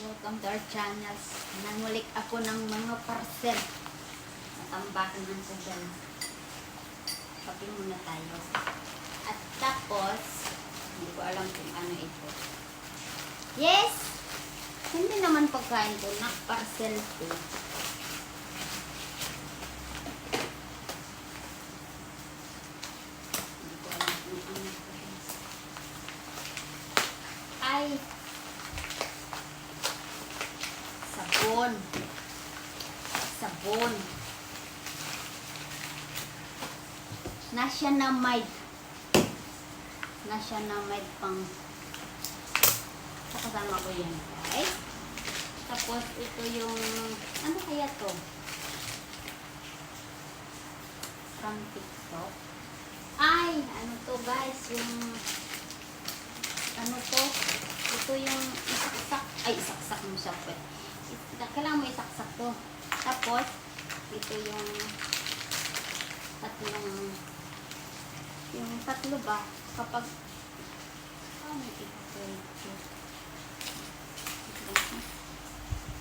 Welcome to our channels. Nangulik ako ng mga parcel. Natambakan man sa dyan. Kape muna tayo. At tapos, hindi ko alam kung ano ito. Yes! Hindi naman pagkain to. Parcel to. Hindi ko alam kung ano ito. Ay! Sabon. Sabon. Nationamide. Nationamide pang kasama ko yan, guys. Tapos ito yung ano kaya to? From TikTok. Ay, ano to guys, yung ano to? Ito yung isaksak. Ay, isaksak mo siya po. Kailangan mo isaksak to. Tapos, ito yung tatlo ba? Kapag ano ito?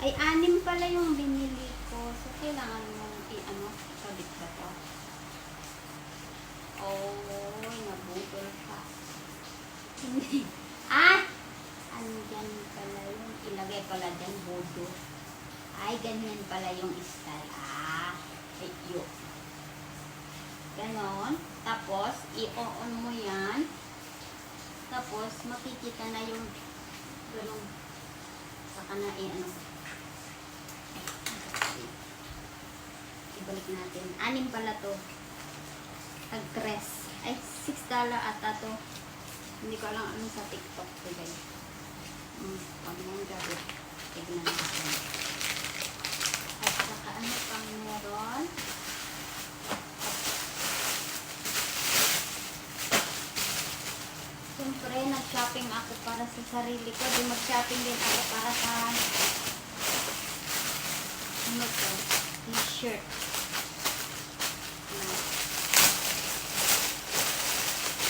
Ay, 6 pala yung binili ko. So, kailangan mo i-ano, kabit ba to? Oh, nabudol pa. Hindi. Ah! Andyan pala yung ilagay pala dyan, bodo. Ay, ganyan pala yung style. Ah, ay, yun. Ganon. Tapos, i-on mo yan. Tapos, makikita na yung ganun. Saka na, ano. Ibalik natin. 6 pala to. Tag-3. Ay, $6 ata to. Hindi ko alam ano sa TikTok to, guys. Pamang gabi. Tignan natin. At saka ano pang meron? Siyempre, nag-shopping ako para sa sarili ko. Di mag-shopping din ako para sa ano to? T-shirt.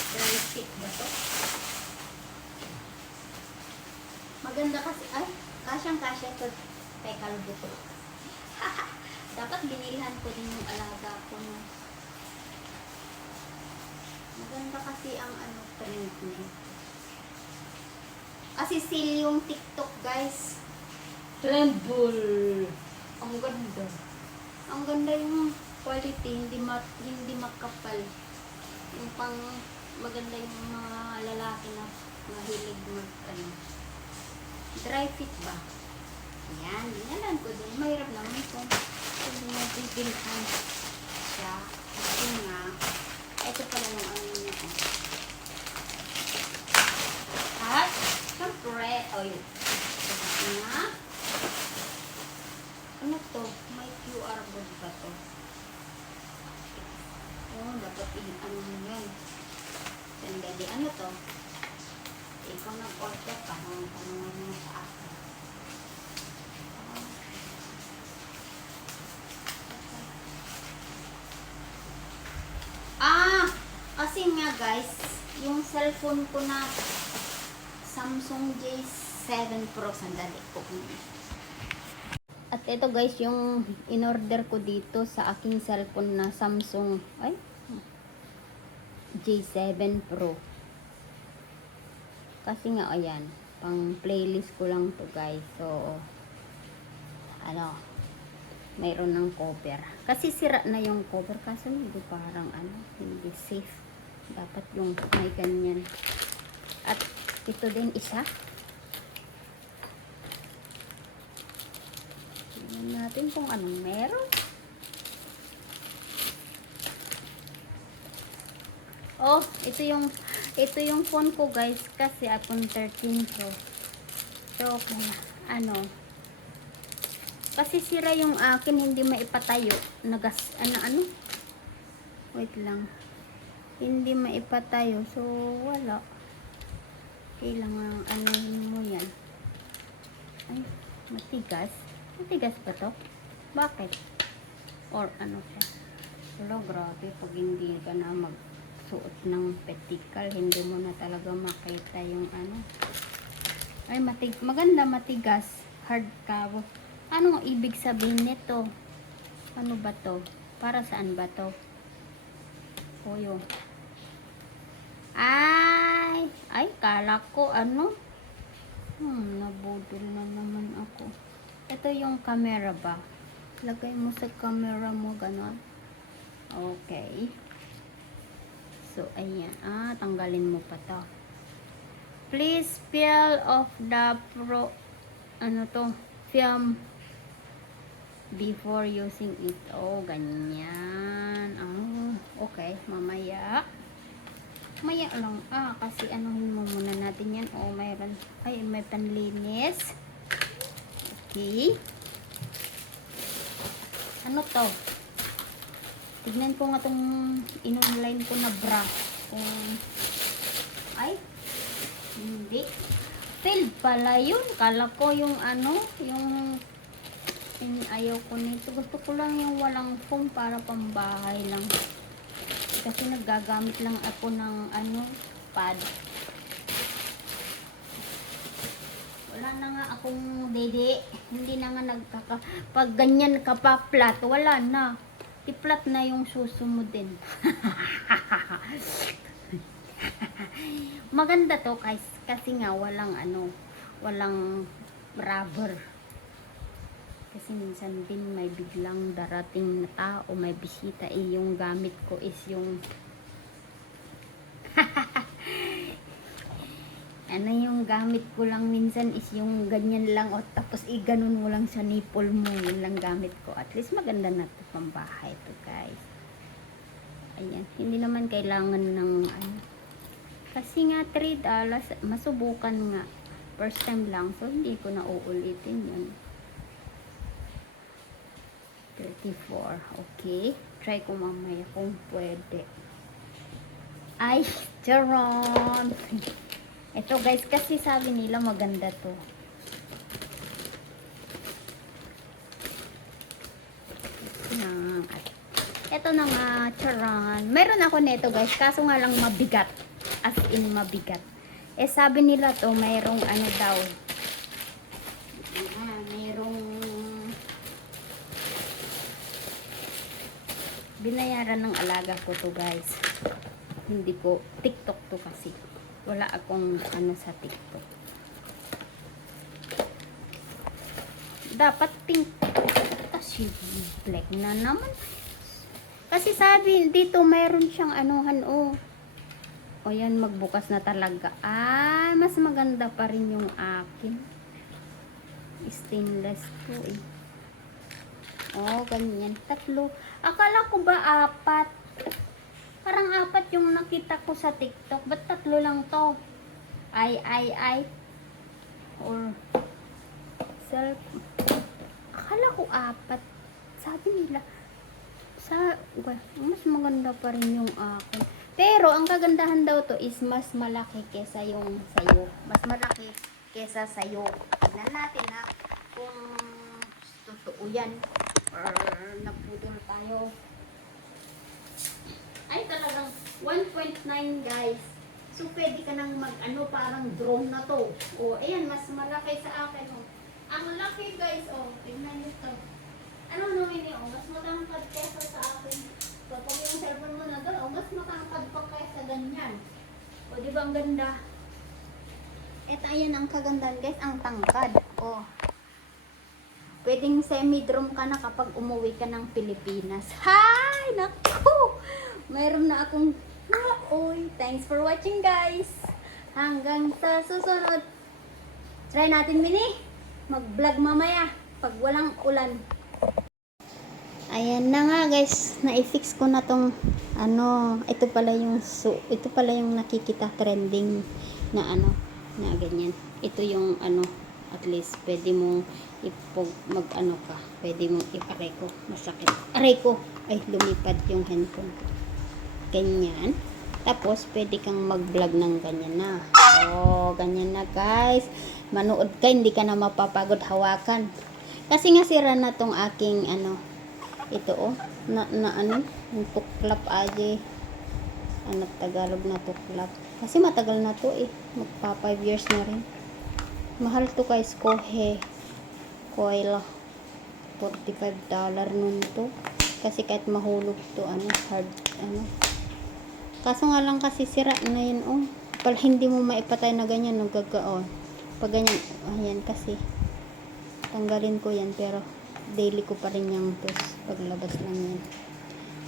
Very chic ba to? Maganda kasi, ay, kasyang-kasya to. Teka, kalbo to. Dapat binilhan ko din yung alaga ko. No? Maganda kasi ang ano, print niya. Kasi seal yung TikTok, guys. Trendbull. Ang ganda. Ang ganda yung quality, hindi makapal. Yung pang maganda yung mga lalaki na mahilig ano. Dry fit ba? Yan, dinalan ko din. Mahirap naman kung bibilhan siya. Kasi nga, ito pala yung ano niya. At, syempre, yun. Na, ano to? May QR code ba to? Oh, dapat ano mo yun. Sandali, ano to? Ikaw nag-order pa. Tanungan mo sa akin. Kasi nga guys, yung cellphone ko na Samsung J7 Pro, sandali po. At ito guys, yung in-order ko dito sa aking cellphone na Samsung J7 Pro. Kasi nga, ayan, pang playlist ko lang to guys. So, ano, mayroon ng cover. Kasi sira na yung cover. Kasi hindi parang ano, hindi safe. Dapat yung may ganyan. At ito din isa. Tingnan natin kung anong meron. Oh, ito yung phone ko guys. Kasi iPhone 13 Pro. So, ano, kasi sira yung akin, hindi maipatayo. Ano? Wait lang. Hindi maipatayo. So, wala. Kailangan ano mo yan. Ay, matigas. Matigas ba to? Bakit? Or ano siya? Wala, grabe. Pag hindi ka na magsuot ng petikal, hindi mo na talaga makita yung ano. Ay, maganda, matigas. hardcover. Anong ibig sabihin nito? Ano ba to? Para saan ba to? O yun. Ay, kala ko ano? Nabudol na naman ako. Ito yung camera ba? Lagay mo sa camera mo, ganon. Okay. So, ayan. Tanggalin mo pa to. Please peel off the film before using it. Ganyan. Okay. Mamaya. Maya lang. Kasi anuhin mo muna natin yan. Mayroon. May panlinis. Okay. Ano to? Tignan ko nga tong in-online ko na bra. Hindi. Filled pala yun. Kala ko yung ayaw ko nito. Gusto ko lang yung walang foam para pambahay lang. Kasi nagagamit lang ako ng pad. Wala na nga akong dede. Hindi na nga pag ganyan ka pa flat, wala na. I-flat na yung suso mo din. Maganda to guys. Kasi nga walang rubber. Kasi minsan din may biglang darating na tao, may bisita, yung gamit ko is yung yung gamit ko lang minsan is yung ganyan lang, tapos ganun mo lang sa nipple mo, yun lang gamit ko. At least maganda na to pambahay to guys. Ayan, hindi naman kailangan ng kasi nga $3, masubukan nga, first time lang, so hindi ko na uulitin yan. 34. Okay. Try ko mamaya kung pwede. Ay, charon! Ito guys, kasi sabi nila maganda to. Ito na nga, charon. Meron ako nito guys, kaso nga lang mabigat. As in mabigat. Sabi nila to, mayroong daw. Mayroong binayaran ng alaga ko to guys. Hindi ko TikTok to kasi wala akong sa TikTok. Dapat pink kasi black na naman. Kasi sabi dito mayroon siyang yan, magbukas na talaga. Mas maganda pa rin yung akin. Stainless to ganyan. 3. Akala ko ba 4? Parang 4 yung nakita ko sa TikTok. Ba't 3 lang to? Or self. Akala ko 4. Sabi nila mas maganda pa rin yung akin. Pero ang kagandahan daw to is mas malaki kesa yung sayo. Mas malaki kesa sayo. Tignan natin kung totoo yan or napudol tayo. Ay, talagang 1.9 guys. So pwede ka nang parang drone na to. Ayan, mas malaki sa akin. Ang laki guys, tignan nyo to. Mas matangkad kesa sa akin. Kapag yung cellphone mo na doon, mas matangkad pa kesa ganyan. Di ba ang ganda? Ayan ang kagandahan guys, ang tangkad. Pwedeng semi-drone ka na kapag umuwi ka ng Pilipinas. Hi! Naku! Mayroon na akong thanks for watching guys. Hanggang sa susunod. Try natin mag-vlog mamaya pag walang ulan. Ayan na nga guys, na-fix ko na tong ito pala yung nakikita trending na na ganyan. Ito yung at least pwede mong pwede mong aray ko, masakit. Aray ko, lumipad yung handphone ko. Ganyan. Tapos pwede kang mag-vlog ng ganyan na. Ganyan na guys. Manood ka, hindi ka na mapapagod hawakan. Kasi nga sira na tong aking ito yung tuklap aje. Tagalog na tuklap. Kasi matagal na to magpa 5 years na rin. Mahal to guys, Kohe. foil. $45 nun to. Kasi kahit mahulog to, hard, Kaso nga lang kasi sira na yun, oh. Pag hindi mo maipatay na ganyan, nagagaon. Pag ganyan, ayan kasi. Tanggalin ko yan, pero daily ko pa rin yung paglabas lang yan.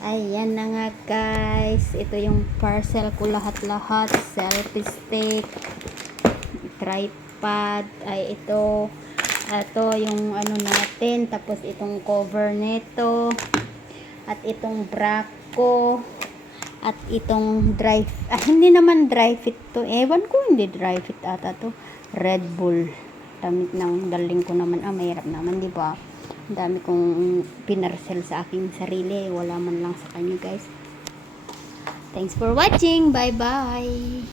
Ayan na nga guys. Ito yung parcel ko lahat-lahat. Selfie stick, tripod, ay ito yung natin, tapos itong cover nito, at itong braco, at itong hindi naman dry fit to, ewan ko, hindi dry fit ata to, Red Bull, damit ng daling ko naman, mahirap naman, di ba? Ang dami kong pinarcel sa aking sarili, wala man lang sa kanya guys. Thanks for watching, bye bye.